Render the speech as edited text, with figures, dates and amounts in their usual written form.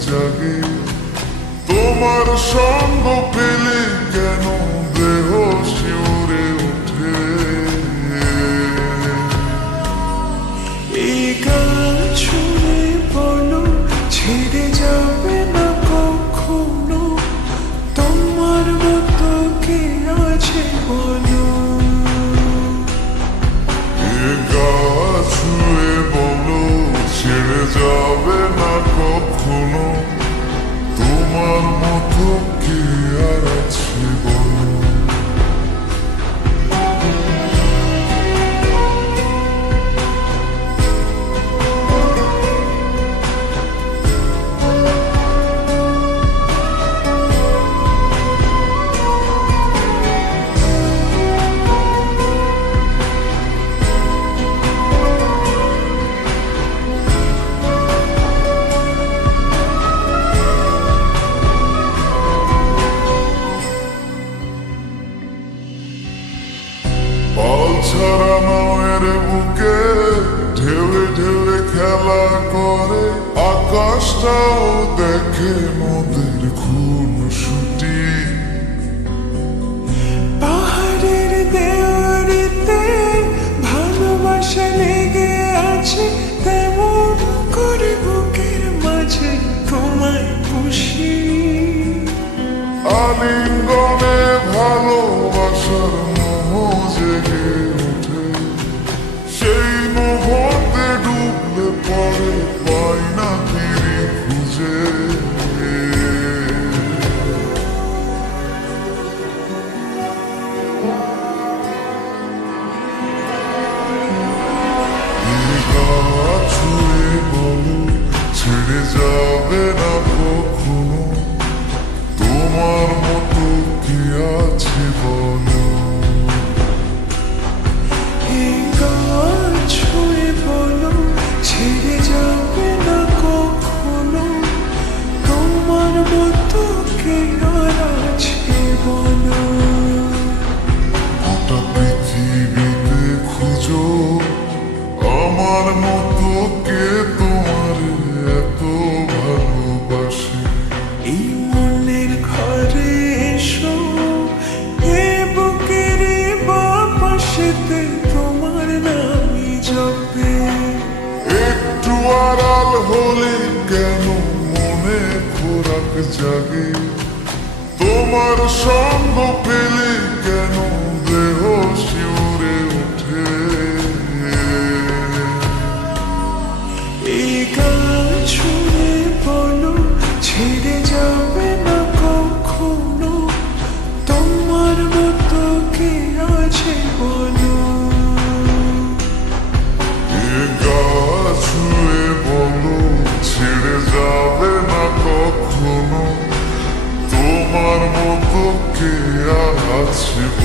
জাগে তোমার সঙ্গ পেলে কেন দেহ শিউরে ওঠে এই গান শুনে বলো ছেড়ে যাবে না কখনো তোমার মতো কে আছে বলো ছুঁয়ে বলো ছেড়ে যাবে না কখনো তোমার মতো কে আর আছে বলো পাল ছাড়া নামের বুকে ঢেউে ঢেউে খেলা করে আকাশটাও দেখে নদীর খুন ছুটি পাহাড়ের দেওয়ারিতে ভালোবাসা লেগে আছে তেমন করে বুকের মাঝে তোমায় খুশি আলিঙ্গনে ভালোবাসার মোহ জেগে ওঠে সেই মুহূর্তে ডুবলে পরে পাই না ফিরে খুঁজে ছুঁয়ে বলো ছেড়ে যাবে না কখনো তোমার মতো কি আছে বলো এই গান ছুঁয়ে বলো ছেড়ে যাবে না কখনো তোমার মতো কে আর আছে বলো গোটা পৃথিবীতে খুঁজো আমার মতো কে তোমার এত ভালোবাসে এই মনের ঘরে এসো এ বুকের বাপাশেতে তোমার নামই জপে একটু আড়াল হলে কেন মনে খোরাক জাগে তোমার সঙ্গ পেলে কেন দেহ শিউরে ওঠে এই গান শুনে বলো ছেড়ে যাবে না কখনো তোমার মতো কে আছে বলো ছুঁয়ে বলো ছেড়ে যাবে না কখনো তোমার মতো কে আর আছে